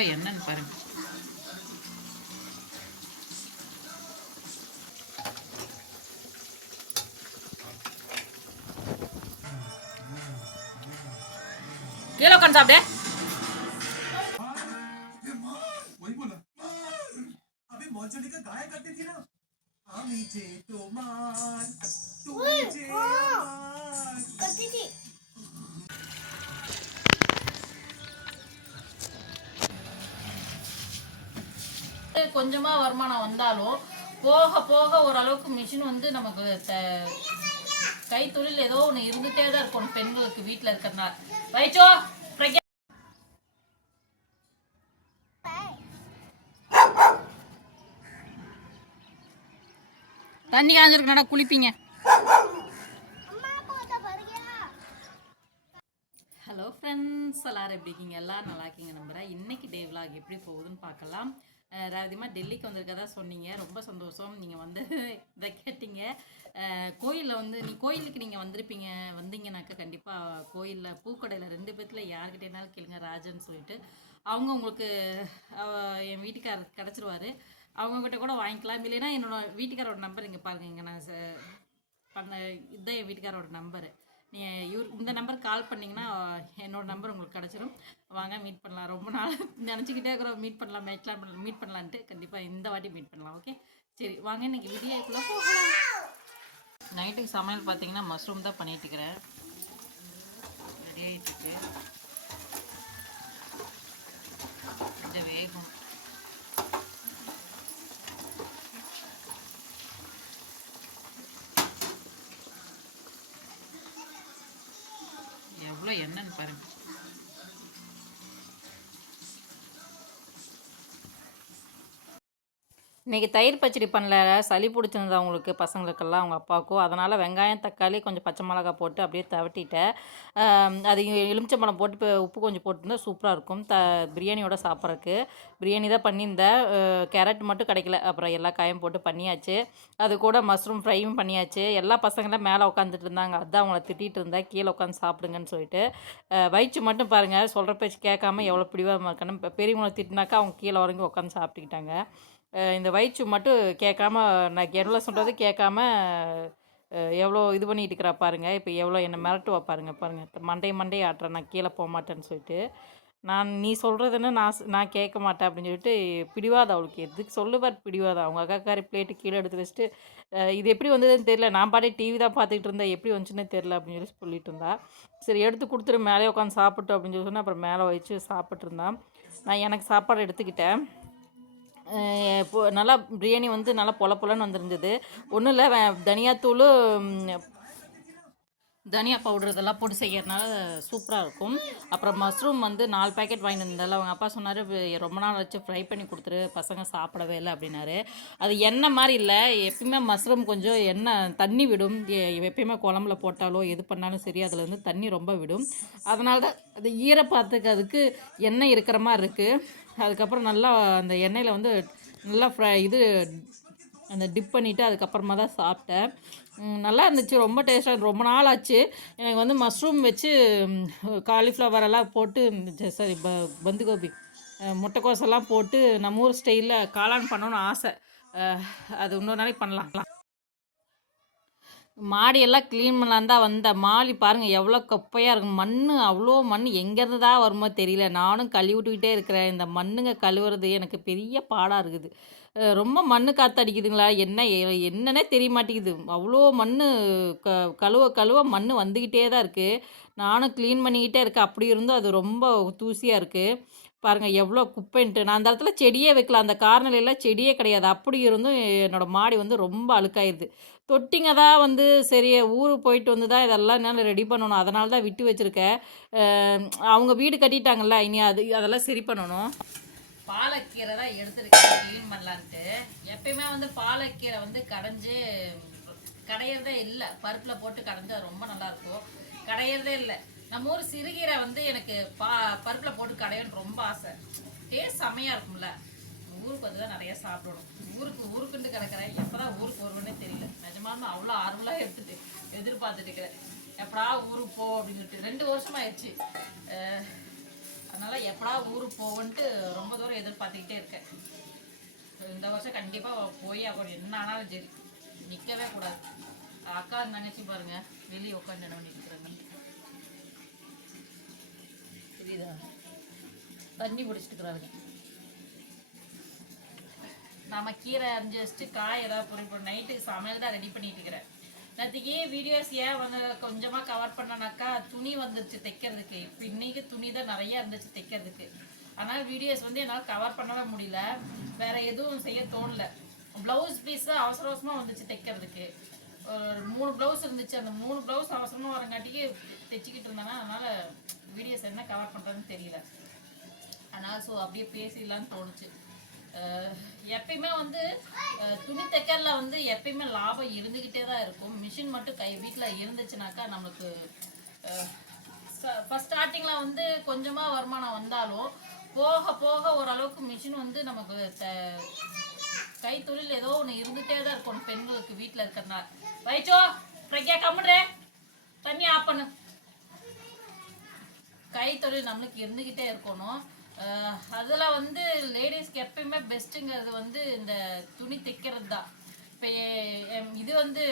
எவ்வளோ என்னன்னு பாருங்க. கீழே உட்காந்து சாப்பிடு. கொஞ்சமாக வருமானம் வந்தாலும் போக போக ஓரளவுக்கு மிஷின் வந்து நமக்கு கைத்தொழில் ஏதோ ஒன்று இருந்துகிட்டே தான் இருக்கும் பெண்களுக்கு வீட்டில் இருக்கிறனால வைச்சோ பிரக்யா தண்ணி நடா குளிப்பீங்க? ஹலோ ஃப்ரெண்ட்ஸ் எல்லாரும் எப்படி இருக்கீங்க? எல்லாரும் நல்லா இருக்கீங்க நம்புறேன். இன்னைக்கு டே விலாக் எப்படி போகுதுன்னு பார்க்கலாம். அஹ் ராதிமா டெல்லிக்கு வந்திருக்கதா சொன்னீங்க. ரொம்ப சந்தோஷம் நீங்கள் வந்து இதை கேட்டீங்க. கோயிலில் வந்து நீ கோயிலுக்கு நீங்கள் வந்திருப்பீங்க வந்தீங்கன்னாக்கா கண்டிப்பாக கோயிலில் பூக்கடையில் ரெண்டு பேர்த்தில் யார்கிட்டேனாலும் கேளுங்க ராஜன்னு சொல்லிட்டு. அவங்க உங்களுக்கு அவ- என் வீட்டுக்காரர் கிடச்சிருவாரு. அவங்கக்கிட்ட கூட வாங்கிக்கலாம். இல்லைன்னா என்னோட வீட்டுக்காரோட நம்பர் இங்கே பாருங்க. இங்கே நான் பண்ண இதுதான் என் வீட்டுக்காரோட நம்பரு நீ இவர் இந்த நம்பர் கால் பண்ணிங்கன்னா என்னோட நம்பர் உங்களுக்கு கிடச்சிரும். வாங்க மீட் பண்ணலாம். ரொம்ப நாள் நினச்சிக்கிட்டே இருக்கிறோம். மீட் பண்ணலாம் மேட்லாம் பண்ணலாம் மீட் பண்ணலான்ட்டு. கண்டிப்பாக இந்த வாட்டி மீட் பண்ணலாம் ஓகே சரி வாங்க இன்னைக்கு விடியக்குள்ளே போகலாம். நைட்டுக்கு சமையல் பார்த்தீங்கன்னா மஷ்ரூம் தான் பண்ணிட்டு இருக்கிறேன். ரெடி ஆகிட்டு இருக்கு. கொஞ்சம் வேகும். என்னன்னு பாருங்க. இன்றைக்கி தயிர் பச்சடி பண்ணல. சளி பிடிச்சிருந்தா அவங்களுக்கு பசங்களுக்கெல்லாம் அவங்க அப்பாவுக்கும் அதனால் வெங்காயம் தக்காளி கொஞ்சம் பச்சை மிளகா போட்டு அப்படியே தவட்டிட்டேன். அது எலுமிச்சம்பழம் போட்டு இப்போ உப்பு கொஞ்சம் போட்டுருந்தா சூப்பராக இருக்கும். த பிரியாணியோட சாப்பிட்றதுக்கு. பிரியாணி தான் பண்ணியிருந்தேன். கேரட் மட்டும் கிடைக்கல. அப்புறம் எல்லா காயும் போட்டு பண்ணியாச்சு. அது கூட மஷ்ரூம் ஃப்ரையும் பண்ணியாச்சு. எல்லா பசங்களும் மேலே உட்காந்துட்டு இருந்தாங்க. அதான் அவங்கள திட்டிகிட்டு இருந்தேன். கீழே உட்காந்து சாப்பிடுங்கன்னு சொல்லிட்டு. வயிற்று மட்டும் பாருங்கள் சொல்கிற பேச்சு கேட்காம எவ்வளோ பிடிவாக இருக்கணும் இப்போ பெரியவங்களை திட்டினாக்கா அவங்க கீழே வரைக்கும் உட்காந்து சாப்பிட்டுக்கிட்டாங்க. இந்த வயிற்று மட்டும் கேட்காம நான் எவ்வளோ சொல்கிறது கேட்காம எவ்வளோ இது பண்ணிட்டு இருக்கிறா பாருங்கள் இப்போ எவ்வளோ என்னை மிரட்டுவா பாருங்க பாருங்கள் மண்டை மண்டையை ஆட்டுறேன் நான் கீழே போக மாட்டேன்னு சொல்லிட்டு. நான் நீ சொல்கிறதுன்னு நான் நான் கேட்க மாட்டேன் அப்படின்னு சொல்லிட்டு பிடிவாதம் அவளுக்கு. எதுக்கு சொல்லுவார் பிடிவாதா அவங்க அக்காக்காரி பிளேட்டு கீழே எடுத்து வச்சுட்டு இது எப்படி வந்ததுன்னு தெரியல. நான் பாட்டே டிவி தான் பார்த்துக்கிட்டு இருந்தேன். எப்படி வந்துச்சுன்னே தெரில அப்படின்னு சொல்லி சொல்லிட்டு இருந்தா. சரி எடுத்து கொடுத்துட்டு மேலே உட்காந்து சாப்பிட்டோம் அப்படின்னு சொல்லி சொன்னால் அப்புறம் மேலே வச்சு சாப்பிட்ருந்தான் நான் எனக்கு சாப்பாடு எடுத்துக்கிட்டேன். நல்லா பிரியாணி வந்து நல்லா பொல பொலன்னு வந்திருந்தது. ஒன்றும் இல்லை தனியாத்தூள் தனியா பவுடர் இதெல்லாம் போட்டு செய்யறதுனால சூப்பராக இருக்கும். அப்புறம் மஷ்ரூம் வந்து நாலு பேக்கெட் வாங்கிட்டு வந்தால அவங்க அப்பா சொன்னார் ரொம்ப நாள் வச்சு ஃப்ரை பண்ணி கொடுத்துரு பசங்க சாப்பிடவே இல்லை அப்படின்னாரு. அது எண்ணெய் மாதிரி இல்லை எப்பயுமே மஷ்ரூம் கொஞ்சம் எண்ணெய் தண்ணி விடும். எ- எப்பயுமே குழம்புல போட்டாலோ எது பண்ணாலும் சரி அதில் வந்து தண்ணி ரொம்ப விடும். அதனால தான் அது ஈரப்பாத்துக்கு அதுக்கு எண்ணெய் இருக்கிற மாதிரி இருக்குது அதுக்கப்புறம் நல்லா அந்த எண்ணெயில் வந்து நல்லா ஃப்ரை இது அந்த டிப் பண்ணிவிட்டு அதுக்கப்புறமா தான் சாப்பிட்டேன். நல்லா இருந்துச்சு. ரொம்ப டேஸ்ட்டாக ரொம்ப நாள் ஆச்சு. எனக்கு வந்து மஷ்ரூம் வச்சு காலிஃப்ளவர் எல்லாம் போட்டு சாரி ப பந்து கோபி முட்டைக்கோசெல்லாம் போட்டு நம்ம ஊர் ஸ்டைலில் காளான் பண்ணணும்னு ஆசை. அது இன்னொரு நாளைக்கு பண்ணலாம். மாடியெல்லாம் க்ளீன் பண்ணலான் தான் வந்த மாடி பாருங்கள் எவ்வளோ குப்பையாக இருக்கும் மண் அவ்வளோ மண் எங்கேருந்து தான் வருமோ தெரியல. நானும் கழுவி விட்டுக்கிட்டே இருக்கிறேன். இந்த மண்ணுங்க கழுவுறது எனக்கு பெரிய பாடாக இருக்குது. ரொம்ப மண் காற்றடிக்குதுங்களா என்ன என்னன்னே தெரிய மாட்டேங்குது அவ்வளோ மண் க கழுவ கழுவ மண் வந்துக்கிட்டே தான் இருக்குது நானும் க்ளீன் பண்ணிக்கிட்டே இருக்கேன். அப்படி இருந்தும் அது ரொம்ப தூசியாக இருக்குது பாருங்கள் எவ்வளோ குப்பைன்ட்டு. நான் அந்த இடத்துல செடியே வைக்கல. அந்த கார்னர்லாம் செடியே கிடையாது. அப்படி இருந்தும் என்னோடய மாடி வந்து ரொம்ப அழுக்காயிருது. தொட்டிங்க தான் வந்து சரி ஊருக்கு போயிட்டு வந்து தான் இதெல்லாம் என்னால் ரெடி பண்ணணும். அதனால தான் விட்டு வச்சுருக்கேன் அவங்க வீடு கட்டிட்டாங்கல்ல இனி அது அதெல்லாம் சரி பண்ணணும். பாலக்கீரை தான் எடுத்துருக்கேன் க்ளீன் பண்ணலான்ட்டு. எப்பயுமே வந்து பாலக்கீரை வந்து கடைஞ்சு கடையிறதே இல்லை. பருப்பில் போட்டு கடைஞ்சா அது ரொம்ப நல்லாயிருக்கும் கடையிறதே இல்லை. நம்ம ஊர் சிறுகீரை வந்து எனக்கு பா பருப்பில் போட்டு கடையணும்னு ரொம்ப ஆசை. டேஸ்ட் செம்மையாக இருக்கும்ல. ஊருக்கு வந்து தான் நிறையா சாப்பிடணும். ஊருக்கு ஊருக்குன்னு கிடக்கிறேன். எப்போ ஊருக்கு வருவேன்னே தெரியல. நிஜமாலுமே அவ்வளோ ஆர்வலாக எடுத்துட்டு எதிர்பார்த்துட்டு இருக்கிறேன். எப்படா ஊருக்கு போ அப்படின்னு சொல்லிட்டு. ரெண்டு வருஷம் ஆயிடுச்சு அதனால் எப்படா ஊருக்கு போவோன்ட்டு ரொம்ப தூரம் எதிர்பார்த்துக்கிட்டே இருக்கேன். இந்த வருஷம் கண்டிப்பாக போய் அப்புறம் என்ன ஆனாலும் சரி. நிற்கவே கூடாது. அக்கா நினச்சி பாருங்க. வெளியே உட்காந்து என்ன பண்ணிட்டு புரியுதா? தண்ணி பிடிச்சிட்டு இருக்கிறாருங்க நாம கீரை அரிஞ்சு வச்சுட்டு காய் ஏதாவது பொறிப்போம் நைட்டுக்கு சமையல் தான் ரெடி பண்ணிட்டு இருக்கிறேன். நேற்றுக்கு வீடியோஸ் ஏன் வந்து கொஞ்சமாக கவர் பண்ணனாக்கா துணி வந்துருச்சு தைக்கிறதுக்கு. இப்போ இன்னைக்கு துணி தான் நிறைய இருந்துச்சு தைக்கிறதுக்கு. ஆனால் வீடியோஸ் வந்து என்னால் கவர் பண்ணவே முடியல. வேற எதுவும் செய்ய தோணல. ப்ளவுஸ் பீஸ் அவசர அவசரமாக வந்துச்சு தைக்கிறதுக்கு. ஒரு மூணு ப்ளவுஸ் இருந்துச்சு. அந்த மூணு ப்ளவுஸ் அவசரமாக வரங்காட்டிக்கு தைச்சிக்கிட்டு இருந்தேன்னா அதனால் வீடியோஸ் என்ன கவர் பண்ணுறதுன்னு தெரியல. ஆனால் ஸோ அப்படியே பேசிடலான்னு தோணுச்சு. எப்பயுமே வந்து துணி தைக்கல வந்து எப்பயுமே லாபம் இருந்துக்கிட்டே தான் இருக்கும். மிஷின் மட்டும் கை வீட்டில் இருந்துச்சுனாக்கா நம்மளுக்கு ஃபஸ்ட் ஸ்டார்டிங்கில் வந்து கொஞ்சமாக வருமானம் வந்தாலும் போக போக ஓரளவுக்கு மிஷின் வந்து நமக்கு த- கைத்தொழில் ஏதோ ஒன்று இருந்துகிட்டே தான் இருக்கும் பெண்களுக்கு வீட்டில் இருக்கிறனால வைச்சோ பிரக்யா கம்முடுறே தண்ணி ஆஃப் பண்ணு. கைத்தொழில் நம்மளுக்கு இருந்துக்கிட்டே இருக்கணும். அதில் வந்து லேடிஸ்க்கு எப்பயுமே பெஸ்ட்டுங்கிறது வந்து இந்த துணி தைக்கிறது தான் இப்போ இது வந்து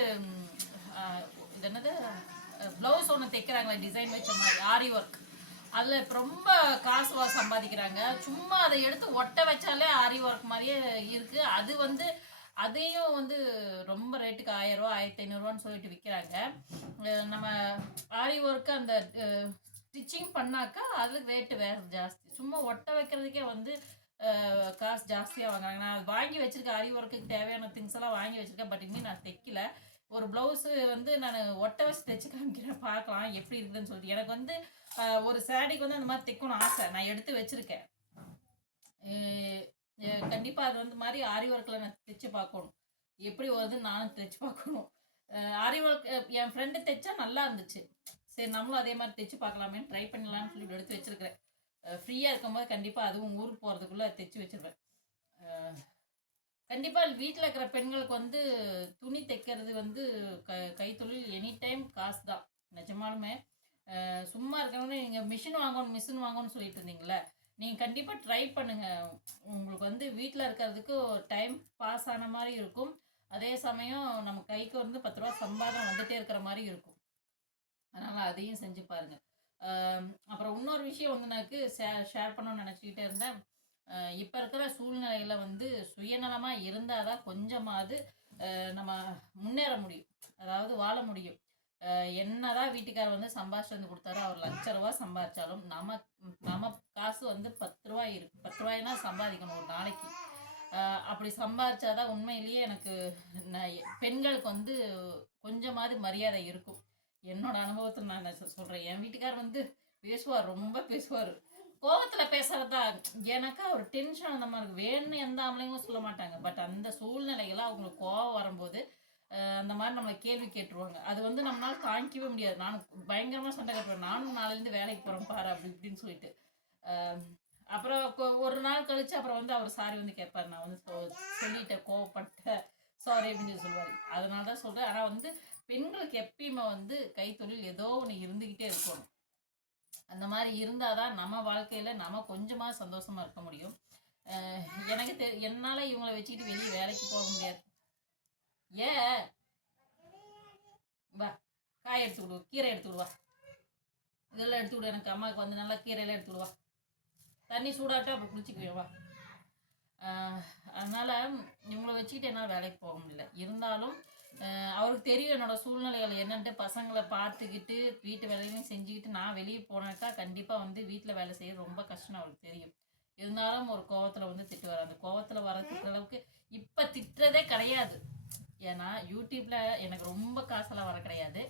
இது என்னது? ப்ளவுஸ் ஒன்று தைக்கிறாங்களே டிசைன் வச்ச மாதிரி ஆரி ஒர்க் அதில் இப்போ ரொம்ப காசு சம்பாதிக்கிறாங்க. சும்மா அதை எடுத்து ஒட்ட வச்சாலே ஆரி ஒர்க் மாதிரியே இருக்குது அது வந்து அதையும் வந்து ரொம்ப ரேட்டுக்கு ஆயிரம் ரூபா ஆயிரத்தி ஐநூறுரூவான்னு சொல்லிட்டு விற்கிறாங்க நம்ம ஆரி ஒர்க்கு அந்த ஸ்டிச்சிங் பண்ணாக்கா அது ரேட்டு வேறு ஜாஸ்தி. சும்மா ஒட்ட வைக்கிறதுக்கே வந்து காசு ஜாஸ்தியாக வாங்குறாங்க நான் வாங்கி வச்சுருக்கேன் ஆரி ஒர்க்குக்கு தேவையான திங்ஸ் எல்லாம் வாங்கி வச்சிருக்கேன். பட் இன்னும் நான் தைக்கல. ஒரு ப்ளவுஸு வந்து நான் ஒட்ட வச்சு தைச்சு காமிக்கிறேன். பார்க்கலாம் எப்படி இருக்குதுன்னு சொல்லிட்டு. எனக்கு வந்து ஒரு சாரீக்கு வந்து அந்த மாதிரி தைக்கணும் ஆசை. நான் எடுத்து வச்சிருக்கேன். கண்டிப்பாக அது வந்து மாதிரி ஆரி ஒர்க்கில் நான் தைச்சு பார்க்கணும். எப்படி வருதுன்னு நானும் தைச்சு பார்க்கணும். ஆரி ஒர்க் என் ஃப்ரெண்டு தைச்சா நல்லா இருந்துச்சு. சரி நம்மளும் அதே மாதிரி தைச்சு பார்க்கலாமேன்னு ட்ரை பண்ணலாம்னு சொல்லி எடுத்து வச்சிருக்கிறேன். ஃப்ரீயாக இருக்கும்போது கண்டிப்பாக அதுவும் ஊருக்கு போகிறதுக்குள்ளே தைச்சு வச்சிருவேன். கண்டிப்பாக வீட்டில் இருக்கிற பெண்களுக்கு வந்து துணி தைக்கிறது வந்து க கைத்தொழில் எனி டைம் காசு தான். நிஜமாலுமே சும்மா இருக்கிறவங்க நீங்கள் மிஷின் வாங்கணும் மிஷின் வாங்கணும்னு சொல்லிட்டு இருந்தீங்களே நீங்கள் கண்டிப்பாக ட்ரை பண்ணுங்கள் உங்களுக்கு வந்து வீட்டில் இருக்கிறதுக்கு டைம் பாஸ் ஆன மாதிரி இருக்கும். அதே சமயம் நம்ம கைக்கு வந்து பத்து ரூபா சம்பாதம் வந்துகிட்டே இருக்கிற மாதிரி இருக்கும். அதனால் அதையும் செஞ்சு பாருங்கள் அப்புறம் இன்னொரு விஷயம் வந்து எனக்கு ஷேர் ஷேர் பண்ணணும்னு நினச்சிக்கிட்டே இருந்தேன். இப்போ இருக்கிற சூழ்நிலையில் வந்து சுயநலமாக இருந்தால் தான் கொஞ்சமாவது நம்ம முன்னேற முடியும். அதாவது வாழ முடியும். என்ன என்னதான் வீட்டுக்காரர் வந்து சம்பாதிச்சு வந்து கொடுத்தாரோ அவர் லட்ச ரூபா சம்பாதிச்சாலும் நம்ம நம்ம காசு வந்து பத்து ரூபாய் இருக்கு பத்து ரூபாய்னா சம்பாதிக்கணும் ஒரு நாளைக்கு. அப்படி சம்பாதிச்சாதான் உண்மையிலேயே எனக்கு பெண்களுக்கு வந்து கொஞ்சமாவது மரியாதை இருக்கும். என்னோட அனுபவத்தில் நான் சொ- என் வீட்டுக்கார் வந்து பேசுவார் ரொம்ப பேசுவார். கோபத்தில் பேசுகிறதா எனக்கா ஒரு டென்ஷன் அந்த மாதிரி இருக்குது வேணும்னு எந்த ஆம்பளைங்களும் சொல்ல மாட்டாங்க. பட் அந்த சூழ்நிலையில அவங்களுக்கு கோவம் வரும்போது அந்த மாதிரி நம்மளை கேள்வி கேட்டுருவாங்க. அது வந்து நம்மளால தாங்கிக்கவே முடியாது. நானும் பயங்கரமாக சண்டை கட்டுவேன். நானும் நாளையிலேருந்து வேலைக்கு போகிறேன் பாரு அப்படி இப்படின்னு சொல்லிட்டு. அப்புறம் ஒரு நாள் கழிச்சு அப்புறம் வந்து அவர் சாரி வந்து கேட்பார். நான் வந்து சொல்லிட்டேன் கோவப்பட்டேன். சாரி அப்படின்னு சொல்லி சொல்லுவார். அதனால தான் சொல்கிறேன் ஆனால் வந்து பெண்களுக்கு எப்பயுமே வந்து கைத்தொழில் ஏதோ ஒன்று இருந்துக்கிட்டே இருக்கணும். அந்த மாதிரி இருந்தால் தான் நம்ம வாழ்க்கையில் நம்ம கொஞ்சமாக சந்தோஷமாக இருக்க முடியும். எனக்கு தெ என்னால் இவங்களை வச்சுக்கிட்டு வெளியே வேலைக்கு போக முடியாது. ஏ? வா காய் எடுத்து விடு கீரை எடுத்து விடுவா இதெல்லாம் எடுத்து விடு எனக்கு அம்மாவுக்கு வந்து நல்லா கீரையெல்லாம் எடுத்து விடுவா தண்ணி சூடாட்டா அப்படி குளிச்சுக்குவேன் வா. அதனால் அதனால வச்சுக்கிட்டு என்னால் வேலைக்கு போக முடியல. இருந்தாலும் அவருக்கு தெரியும் என்னோட சூழ்நிலைகள் என்னன்ட்டு பசங்களை பார்த்துக்கிட்டு வீட்டு வேலையும் செஞ்சுக்கிட்டு நான் வெளியே போனாக்கா கண்டிப்பாக வந்து வீட்டில் வேலை செய்ய ரொம்ப கஷ்டம் அவருக்கு தெரியும். இருந்தாலும் ஒரு கோவத்தில் வந்து திட்டுவார் அந்த கோவத்தில் வர திட்டுற அளவுக்கு இப்போ திட்டுறதே கிடையாது. ஏன்னா யூடியூப்பில் எனக்கு ரொம்ப காசெல்லாம் வர கிடையாது.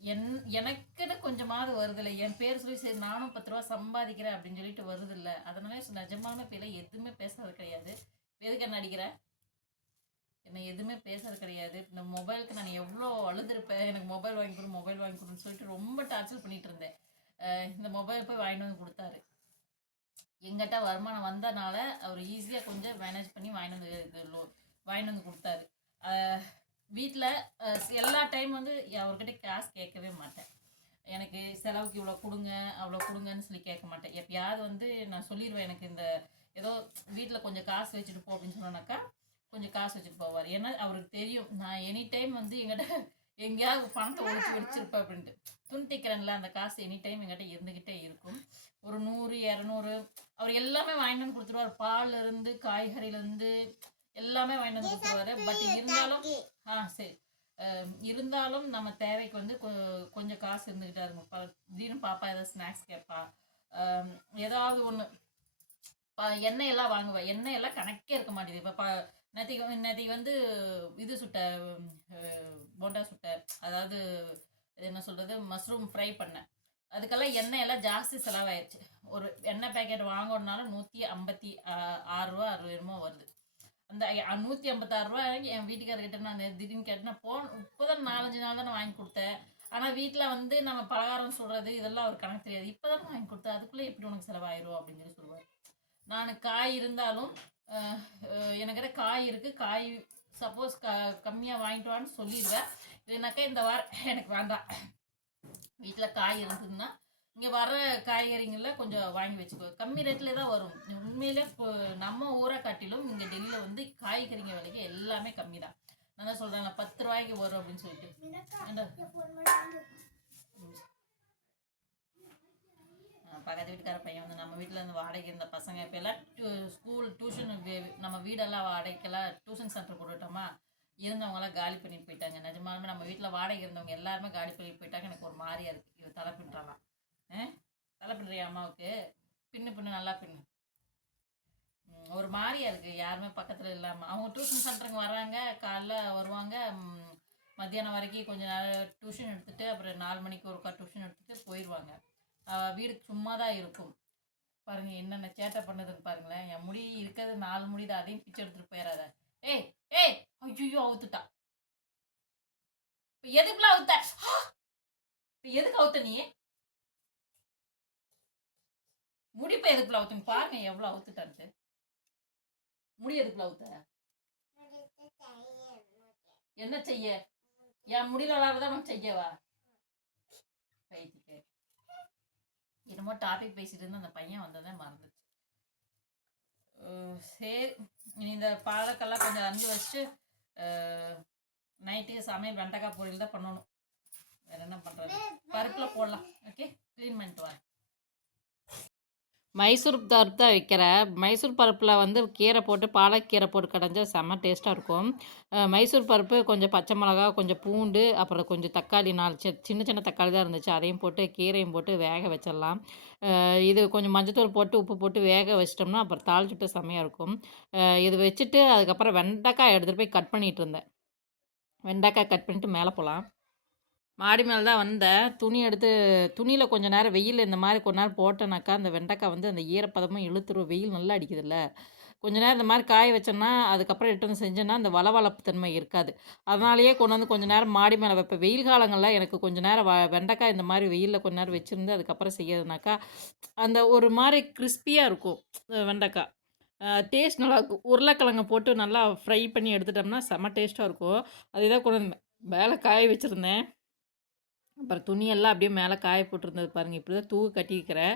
என் எனக்குன்னு கொஞ்சமாவது வருதில்லை. என் பேர் சொல்லி சரி நானும் பத்து ரூபா சம்பாதிக்கிறேன் அப்படின்னு சொல்லிட்டு வருதில்லை. அதனால நிஜமான பேரில் எதுவுமே பேசுறது கிடையாது. எதுக்கு என்ன அடிக்கிறேன் என்ன எதுவுமே பேசுறது கிடையாது. இந்த மொபைலுக்கு நான் எவ்வளோ அழுதுருப்பேன். எனக்கு மொபைல் வாங்கி கொடு மொபைல் வாங்கி கொடுன்னு சொல்லிட்டு ரொம்ப டார்ச்சர் பண்ணிட்டு இருந்தேன். இந்த மொபைல் போய் வாங்கிட்டு வந்து கொடுத்தாரு. எங்கிட்ட வருமானம் வந்தனால அவர் ஈஸியாக கொஞ்சம் மேனேஜ் பண்ணி வாங்கிட்டு வந்து லோ- வாங்கிட்டு வந்து கொடுத்தாரு. வீட்டில் எல்லா டைம் வந்து அவர்கிட்ட காசு கேட்கவே மாட்டேன். எனக்கு செலவுக்கு இவ்வளோ கொடுங்க அவ்வளோ கொடுங்கன்னு சொல்லி கேட்க மாட்டேன். எப்பயாவது வந்து நான் சொல்லிடுவேன் எனக்கு இந்த ஏதோ வீட்டில் கொஞ்சம் காசு வச்சுட்டு போ அப்படின்னு சொன்னாக்கா கொஞ்சம் காசு வச்சுட்டு போவார். ஏன்னா அவருக்கு தெரியும் நான் எனி டைம் வந்து எங்கிட்ட எங்கேயாவது பணத்தை ஒழிச்சு வச்சிருப்பேன் அப்படின்ட்டு. துணி தைக்கிறேன்ல அந்த காசு எனி டைம் எங்கிட்ட இருந்துக்கிட்டே இருக்கும். ஒரு நூறு இரநூறு அவர் எல்லாமே வாங்கிட்டு வந்து கொடுத்துருவார். பால்ல இருந்து காய்கறிலேருந்து எல்லாமே வாங்கிட்டு வந்து கொடுத்துருவாரு. பட் இருந்தாலும் ஆ சரி. இருந்தாலும் நம்ம தேவைக்கு வந்து கொ- கொஞ்சம் காசு இருந்துக்கிட்டா இருக்கும். ப- திடீர்னு பாப்பா ஏதாவது ஸ்நாக்ஸ் கேட்பா. ஏதாவது ஒன்று எண்ணெய் எல்லாம் வாங்குவேன் எண்ணெய் எல்லாம் கணக்கே இருக்க மாட்டேங்குது. இப்போ ப நேற்றுக்கு வந்து இது சுட்ட போண்டா சுட்ட அதாவது இது என்ன சொல்கிறது மஷ்ரூம் ஃப்ரை பண்ணேன் அதுக்கெல்லாம் எண்ணெய் எல்லாம் ஜாஸ்தி செலவாயிருச்சு. ஒரு எண்ணெய் பேக்கெட் வாங்கணுன்னாலும் நூற்றி ஐம்பத்தி ஆறு ரூபா அறுபது ரூபா வருது. அந்த நூற்றி ஐம்பத்தாறு ரூபா என் வீட்டுக்காரர்கிட்ட நான் திடீர்னு கேட்டேன் போன் இப்போதான் நாலஞ்சு நாள் தான் வாங்கி கொடுத்தேன். ஆனால் வீட்டில் வந்து நம்ம பலகாரம் சொல்கிறது இதெல்லாம் அவர் கணக்கு தெரியாது. இப்போ தான் வாங்கி கொடுத்தேன். அதுக்குள்ளே எப்படி உனக்கு செலவாயிரும்? அப்படின்னு சொல்லி சொல்லுவார். நான் காய் இருந்தாலும் எனக்கிட்ட காய் இருக்குது காய் சப்போஸ் க கம்மியாக வாங்கிட்டு வான்னு சொல்லிடுவேன். இல்லைனாக்கா இந்த வாரம் எனக்கு வேண்டாம். வீட்டில் காய் இருந்ததுன்னா இங்கே வர காய்கறிங்களில் கொஞ்சம் வாங்கி வச்சுக்கோ. கம்மி ரேட்டில் தான் வரும். உண்மையிலே இப்போ நம்ம ஊரை காட்டிலும் இங்கே டெல்லியில் வந்து காய்கறிங்க விலைக்கு எல்லாமே கம்மி தான் நான் தான் சொல்கிறேன் பத்து ரூபாய்க்கு வரும் அப்படின்னு சொல்லிட்டு. பக்கத்து வீட்டுக்கார பையன் வந்து நம்ம வீட்டில் இருந்து வாடகை இருந்த பசங்க இப்போ எல்லாம் ஸ்கூல் டியூஷன் நம்ம வீடெல்லாம் வாடகைக்கெல்லாம் டியூஷன் சென்டர் கொடுத்துட்டோமா இருந்தவங்களாம் காலி பண்ணிட்டு போயிட்டாங்க. நிஜமாலுமே நம்ம வீட்டில் வாடகை இருந்தவங்க எல்லாருமே காலி பண்ணிட்டு போயிட்டாங்க. எனக்கு ஒரு மாதிரியா இருக்கு. இவ தலை பின்னுறாலாம் தலை பின்னுறியா அம்மாவுக்கு? பின்னு பின்னு நல்லா பின்னு. ஒரு மாதிரியா இருக்கு. யாருமே பக்கத்தில் இல்லாமல் அவங்க டியூஷன் சென்டருங்க வராங்க. காலைல வருவாங்க. மத்தியானம் வரைக்கும் கொஞ்ச நேரம் டியூஷன் எடுத்துட்டு அப்புறம் நாலு மணிக்கு ஒருக்கா டியூஷன் எடுத்துட்டு போயிடுவாங்க வீடு சும்மா தான் இருக்கும். பாருங்க என்னென்ன சேட்டை பண்ணுதுன்னு பாருங்களேன். என் முடி இருக்கிறது நாலு முடி தான். அதையும் பிச்சை எடுத்துட்டு போயிடாத ஏய் ஏய் ஐயோ அவுத்துட்டா. இப்போ எதுக்குள்ள அவுத்த? இப்போ எதுக்கு அவுத்த நீ? முடி இப்ப எதுக்குள்ள அவுத்துங்க பாருங்க எவ்வளவு அவுத்துட்டான்ட்டு. முடி எதுக்குள்ள அவுத்த? என்ன செய்ய? என் முடியல விளாடுறத அவன் செய்யவா? பைத்தியக்காரி என்னமோ டாபிக் பேசிட்டு இருந்த அந்த பையன் வந்ததே மறந்துச்சு. சரி. இந்த பாலக்கெல்லாம் கொஞ்சம் அரிஞ்சு வச்சுட்டு நைட்டுக்கு சமையல் வெண்டைக்காய் பொரியல் தான் பண்ணணும். வேற என்ன பண்ணுறது பருப்பில் போடலாம். ஓகே க்ளீன் பண்ணிட்டு வரேன் மைசூர் பருப்பு தான் வைக்கிறேன். மைசூர் பருப்பில் வந்து கீரை போட்டு பாலக்கீரை போட்டு கடைஞ்சா செம்ம டேஸ்ட்டாக இருக்கும். மைசூர் பருப்பு கொஞ்சம் பச்சை மிளகா கொஞ்சம் பூண்டு அப்புறம் கொஞ்சம் தக்காளி நாலு சின்ன சின்ன தக்காளி தான் இருந்துச்சு. அதையும் போட்டு கீரையும் போட்டு வேக வச்சிடலாம். இது கொஞ்சம் மஞ்சத்தூள் போட்டு உப்பு போட்டு வேக வச்சிட்டோம்னா அப்புறம் தாளிச்சுட்டு செம்மையாக இருக்கும். இது வச்சுட்டு அதுக்கப்புறம் வெண்டைக்காய் எடுத்துகிட்டு போய் கட் பண்ணிகிட்டு இருந்தேன். வெண்டைக்காய் கட் பண்ணிட்டு மேலே போகலாம். மாடி மேலே தான் வந்தேன். துணி எடுத்து துணியில் கொஞ்ச நேரம் வெயில் இந்த மாதிரி கொஞ்ச நேரம் போட்டேனாக்கா அந்த வெண்டைக்காய் வந்து அந்த ஈரப்பதமும் இழுத்துரும். வெயில் நல்லா அடிக்குதுல்ல. கொஞ்ச நேரம் இந்த மாதிரி காய வச்சேன்னா அதுக்கப்புறம் எட்டு வந்து செஞ்சேன்னா அந்த வளவளப்பு தன்மை இருக்காது. அதனாலேயே கொண்டு வந்து கொஞ்ச நேரம் மாடி மேலே வைப்பேன். வெயில் காலங்களில் எனக்கு கொஞ்ச நேரம் வ வெண்டைக்காய் இந்த மாதிரி வெயிலில் கொஞ்ச நேரம் வச்சுருந்து அதுக்கப்புறம் செய்யறதுனாக்கா அந்த ஒரு மாதிரி கிறிஸ்பியாக இருக்கும் வெண்டைக்காய். டேஸ்ட் நல்லா இருக்கும். உருளைக்கிழங்கு போட்டு நல்லா ஃப்ரை பண்ணி எடுத்துட்டோம்னா செம்ம டேஸ்ட்டாக இருக்கும். அதுதான் கொண்டு வந்து மேலே காய வச்சுருந்தேன். அப்புறம் துணியெல்லாம் அப்படியே மேலே காய போட்டிருந்தது பாருங்கள் இப்படி தான் தூக்கு கட்டிக்கிறேன்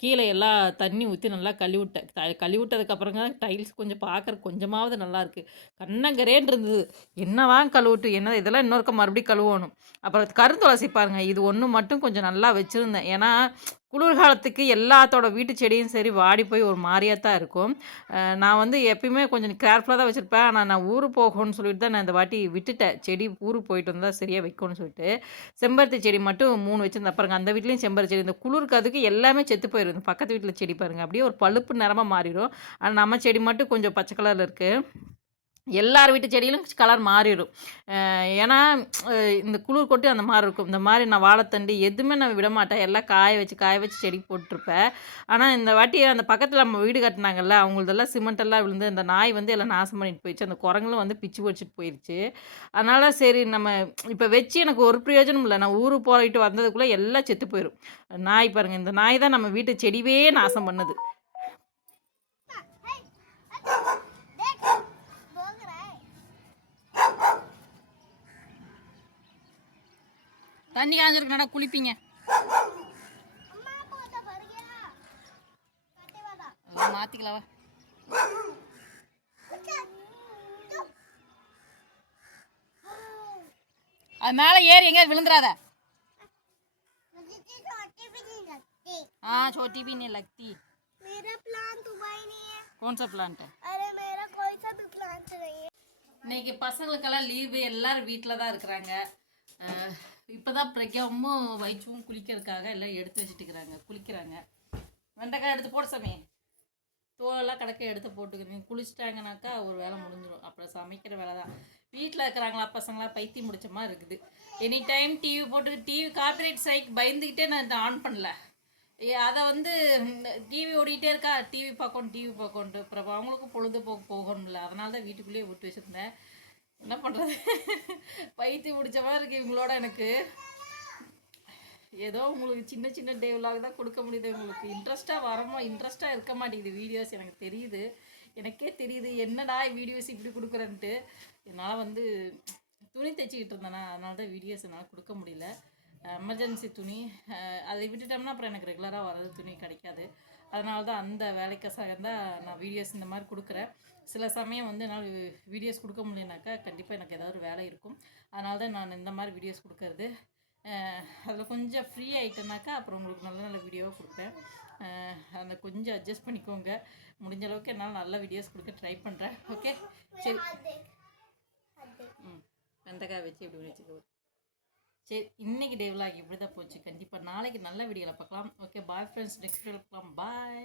கீழே எல்லாம் தண்ணி ஊற்றி நல்லா கழுவி விட்டேன் த கழுவி விட்டதுக்கப்புறங்க டைல்ஸ் கொஞ்சம் பார்க்குற கொஞ்சமாவது நல்லாயிருக்கு கண்ணங்கரேன் இருந்தது. என்னவா கழுவிட்டு என்ன இதெல்லாம் இன்னொருக்க மறுபடியும் கழுவணும். அப்புறம் கருந்துளசி பாருங்கள் இது ஒன்று மட்டும் கொஞ்சம் நல்லா வச்சுருந்தேன். ஏன்னா குளிர்காலத்துக்கு எல்லாத்தோட வீட்டு செடியும் சரி வாடி போய் ஒரு மாதிரியாக தான் இருக்கும். நான் வந்து எப்பயுமே கொஞ்சம் கேர்ஃபுல்லாக தான் வச்சுருப்பேன். ஆனால் நான் ஊருக்கு போகணும்னு சொல்லிட்டு தான் நான் இந்த வாட்டி விட்டுட்டேன். செடி ஊருக்கு போயிட்டு வந்தால் சரியாக வைக்கணும்னு சொல்லிட்டு. செம்பருத்தி செடி மட்டும் மூணு வச்சுருந்தா பாருங்கள் அந்த வீட்லேயும் செம்பருத்தி செடி. இந்த குளிருக்கு அதுக்கு எல்லாமே செத்து போயிடும் பக்கத்து வீட்டில் செடி பாருங்கள் அப்படியே ஒரு பழுப்பு நிறமாக மாறிடும். ஆனால் நம்ம செடி மட்டும் கொஞ்சம் பச்சை கலரில் இருக்குது எல்லார் வீட்டு செடியிலும் கலர் மாறிடும். ஏன்னா இந்த குளிர் கொட்டி அந்த மாதிரி இருக்கும். இந்த மாதிரி நான் வாழைத்தண்டு எதுவுமே நான் விட மாட்டேன். எல்லாம் காய வச்சு காய வச்சு செடி போட்டிருப்பேன். ஆனால் இந்த வாட்டி அந்த பக்கத்தில் நம்ம வீடு கட்டினாங்கல்ல அவங்களதெல்லாம் சிமெண்டெல்லாம் விழுந்து அந்த நாய் வந்து எல்லாம் நாசம் பண்ணிட்டு போயிடுச்சு. அந்த குரங்களும் வந்து பிச்சு வச்சுட்டு போயிடுச்சு அதனால் சரி நம்ம இப்போ வச்சு எனக்கு ஒரு பிரயோஜனம் இல்லை. நான் ஊருக்கு போயிட்டு வந்ததுக்குள்ளே எல்லாம் செத்து போயிடும் நாய் பாருங்கள் இந்த நாய் தான் நம்ம வீட்டு செடிவே நாசம் பண்ணுது. தண்ணி காஞ்சிருக்கா குளிப்பீங்க அதெல்லாம் மாற்றிக்கலாம் வா அது மேலே ஏறி எங்கேயாவது விழுந்துடாத हाँ छोटी भी नहीं लगती मेरा प्लान दुबई नहीं है कौन सा प्लांट है अरे मेरा कोई सा भी प्लान नहीं है இன்னைக்கு பசங்களுக்கெல்லாம் லீவு எல்லாரும் வீட்டில் தான் இருக்கிறாங்க இப்போ தான் பிரக்யாவும் வயிற்றுவும் குளிக்கிறதுக்காக எல்லாம் எடுத்து வச்சுட்டு இருக்கிறாங்க குளிக்கிறாங்க. வெண்டைக்காய் எடுத்து போட சாமி. தோலெல்லாம் கடக்க எடுத்து போட்டுக்கிறீங்க குளிச்சிட்டாங்கனாக்கா ஒரு வேலை முடிஞ்சிடும் அப்புறம் சமைக்கிற வேலை தான். வீட்டில் இருக்கிறாங்களா பசங்களா பைத்தியம் முடிச்ச மாதிரி இருக்குது. எனி டைம் டிவி போட்டு டிவி காப்பிரைட் சைக் பயந்துக்கிட்டே நான் ஆன் பண்ணல. அதை வந்து டிவி ஓடிக்கிட்டே இருக்கா? டிவி பார்க்கணும் டிவி பார்க்கணுன்ட்டு அப்புறம் அவங்களுக்கும் பொழுதுபோக்கு போகணும்ல. அதனால தான் வீட்டுக்குள்ளேயே விட்டு வச்சுருந்தேன். என்ன பண்ணுறது பைத்தியம் பிடிச்ச மாதிரி இருக்குது இவங்களோட எனக்கு. ஏதோ உங்களுக்கு சின்ன சின்ன டேவ்லாக் தான் கொடுக்க முடியுது. உங்களுக்கு இன்ட்ரெஸ்ட்டாக வரமா இன்ட்ரெஸ்ட்டாக இருக்க மாட்டேங்குது வீடியோஸ் எனக்கு தெரியுது. எனக்கே தெரியுது. என்னடா வீடியோஸ் இப்படி கொடுக்குறேன்ட்டு. என்னால் வந்து துணி தைச்சிக்கிட்டு இருந்தேனா. அதனால தான் வீடியோஸ் என்னால் கொடுக்க முடியல. எமர்ஜென்சி துணி. அதை விட்டுட்டோம்னா அப்புறம் எனக்கு ரெகுலராக வர்றது துணி கிடைக்காது. அதனால தான் அந்த வேலைக்காக தான் நான் வீடியோஸ் இந்த மாதிரி கொடுக்குறேன். சில சமயம் வந்து என்னால் வீடியோஸ் கொடுக்க முடியலனாக்கா கண்டிப்பாக எனக்கு ஏதாவது ஒரு வேலை இருக்கும். அதனால தான் நான் இந்த மாதிரி வீடியோஸ் கொடுக்கறது. அதில் கொஞ்சம் ஃப்ரீ ஆகிட்டேனாக்கா அப்புறம் உங்களுக்கு நல்ல நல்ல வீடியோவை கொடுப்பேன். அந்த கொஞ்சம் அட்ஜஸ்ட் பண்ணிக்கோங்க. முடிஞ்ச அளவுக்கு என்னால் நல்ல வீடியோஸ் கொடுக்க ட்ரை பண்ணுறேன் ஓகே சரி. ம் வெண்டைக்காய் வச்சு இப்படி வச்சுக்கோ. சரி இன்னைக்கு டே விலாக் இப்படி தான் போச்சு. கண்டிப்பாக நாளைக்கு நல்ல வீடியோவில் பார்க்கலாம். ஓகே பாய் ஃப்ரெண்ட்ஸ் நெக்ஸ்ட் வீடியோவில் பார்க்கலாம். பாய்